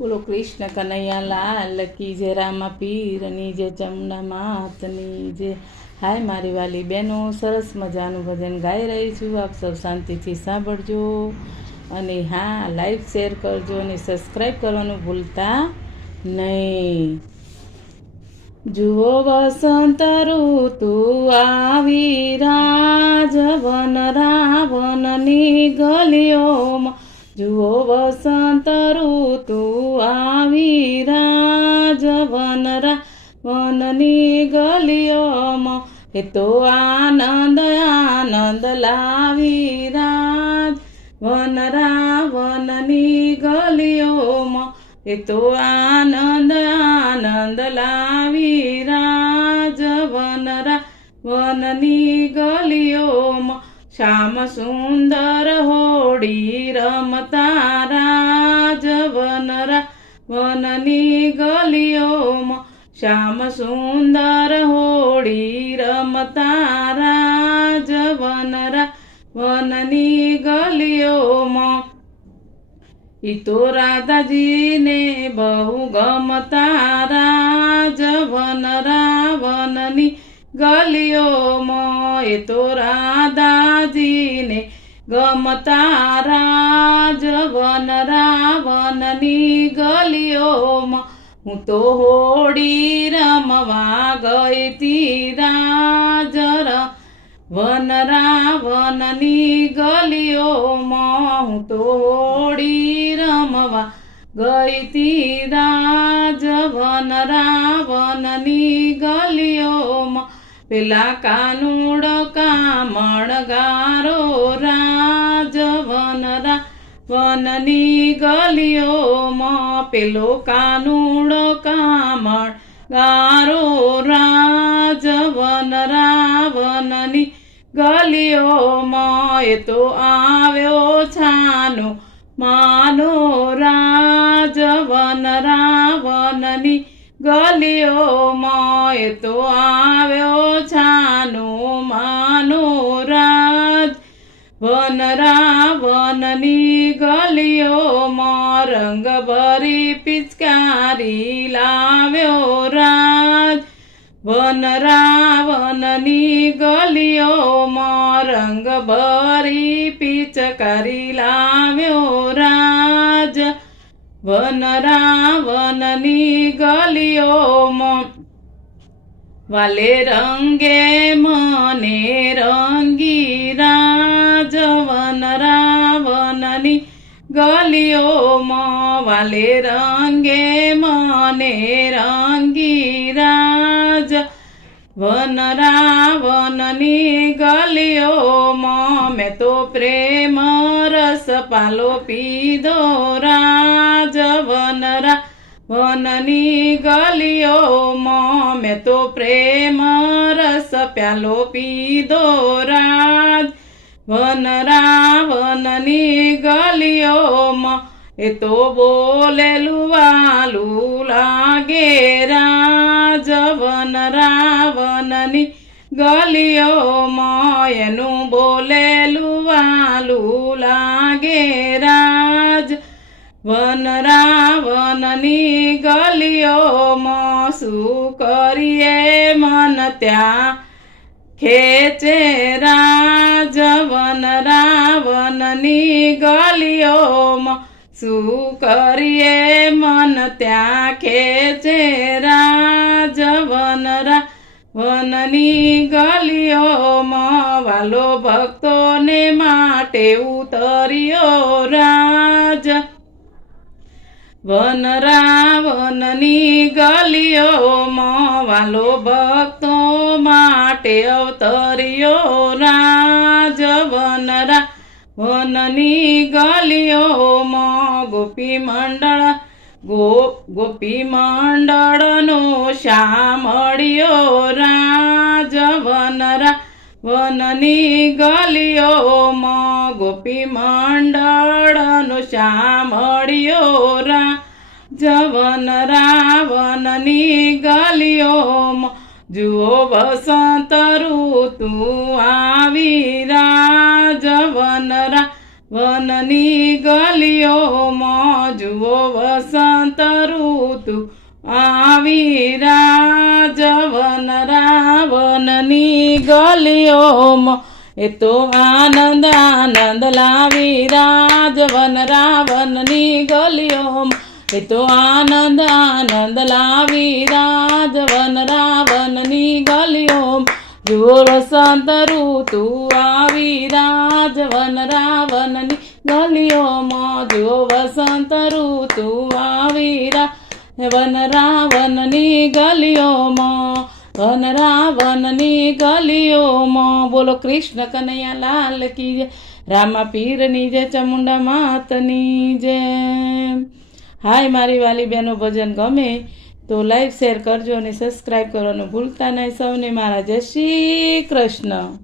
બોલો કૃષ્ણ કનૈયા લાલ કી જે રામા પીરની જે ચમના માતની જે હાય મારી વાલી બહેનો, સરસ મજાનું ભજન ગાઈ રહી છું. આપ સૌ શાંતિથી સાંભળજો અને હા, લાઈક શેર કરજો અને સબસ્ક્રાઈબ કરવાનું ભૂલતા નહીં. જુઓ વસંત ઋતુ આવી રાજવન રાવણની ગલીઓમાં. જુઓ વસંત ઋતુ આવી રાજવન રાવણની ગલીઓમાં. એ તો આનંદ આનંદ લાવી રાજવન રાવણની ગલીઓમાં. એ તો આનંદ આનંદ લાવી રાજવન રાવણની ગલીઓમાં. શ્યામ સુંદર હોડી રમતા રાજવન રાવણની ગલીઓમાં. શ્યામ સુંદર હોડી રમતા રાજવન રાવણની ગલીઓમાં. ઈ તો રાધાજીને બહુ ગમતા રાજવન રાવણની ગલીઓમાં. એ તો રાધાજીને ગમતા રાજવન રાવણની ગલીઓમાં. હું તો હોડી રમવા ગઈ તી રાજવન રાવણની ગલીઓમાં. હું તો હોડી રમવા ગઈ તી રાજવન રાવણની ગલીઓમાં. પેલા કાનુડ કામણગારો રાજવન રાવણની ગલીઓમાં. પેલો કાનુડ કામણગારો રાજવન રાવણની ગલીઓમાં. એ તો આવ્યો છાનો માનો રાજવન રાવણની ગલીઓમાં. એ તો આવ્યો છાનો માનો રાજવન રાવણની ગલીઓમાં. રંગ ભરી પિચકારી લાવ્યો રાજવન રાવણની ગલીઓમાં. રંગ ભરી પિચકારી લાવ્યો રાજવન રાવણની ગલીઓમાં. વાલે રંગે મને રંગી રાજવન રાવણની ગલીઓમાં. વાલે રંગે મને રંગી રાજવન રાવણની ગલીઓમાં. મેં તો પ્રેમ રસ પાલો પીધો રાજવન રાવણની ગલીઓમાં. મેં તો પ્રેમ રસ પ્યાલો પીધો રાજવન રાવણની ગલીઓમાં. એ તો બોલેલું વાલું લાગે રાજવન રાવણની ગલીઓમાં. એનું બોલેલું વાલું લાગે રાજવન રાવણની ગલીઓમાં. શું કરીએ મન ત્યાં ખેંચે રાજવન રાવણની ગલીઓમાં. શું કરીએ મન ત્યાં ખેંચે રાજવન રાવણની ગલીઓમાં. વાલો ભક્તોને માટે ઉતર્યો રાજવન રાવણની ગલીઓમાં. વાલો ભક્તો માટે અવતર્યો રાજવન રાવણની ગલીઓમાં. ગોપી મંડળનો શામળિયો રાજવન રાવણની ગલીઓમાં. ગોપી મંડળનો શામળિયો રાજવન રાવણની ગલીઓમાં. જુઓ વસંત ઋતુ આવી રાજવન વનની ગલીઓમાં જુઓ વસંત ઋતુ આવી રાજવન રાવનની ગલીઓમાં એ તો આનંદ આનંદ લાવી રાજવન રાવણની ગલીઓમાં એ તો આનંદ આનંદ લાવી રાજવન રાવણની ગલીઓમાં જુઓ વસંત ઋતુ આવી રાજવન રાવણની ગલીઓમાં જુઓ વસંત ઋતુ આવી વન રાવણની ગલીઓમાં વન રાવણની ગલીઓમાં બોલો કૃષ્ણ કનૈયા લાલ કી જય રામા પીરની જય ચામુંડા માતની જય હાય મારી વાલી બહેનો ભજન ગમે તો લાઈક શેર કરજો અને સબસ્ક્રાઈબ કરવાનું ભૂલતા નહીં સૌને મારા જય શ્રી કૃષ્ણ.